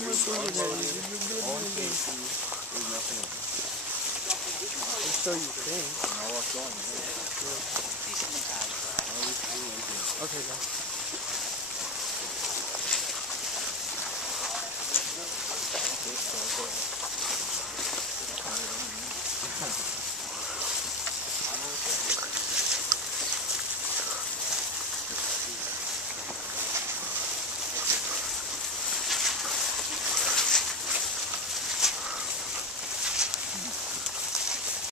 so much over there. All in case there's nothing in there. So you think. And I'll walk on. Okay, guys.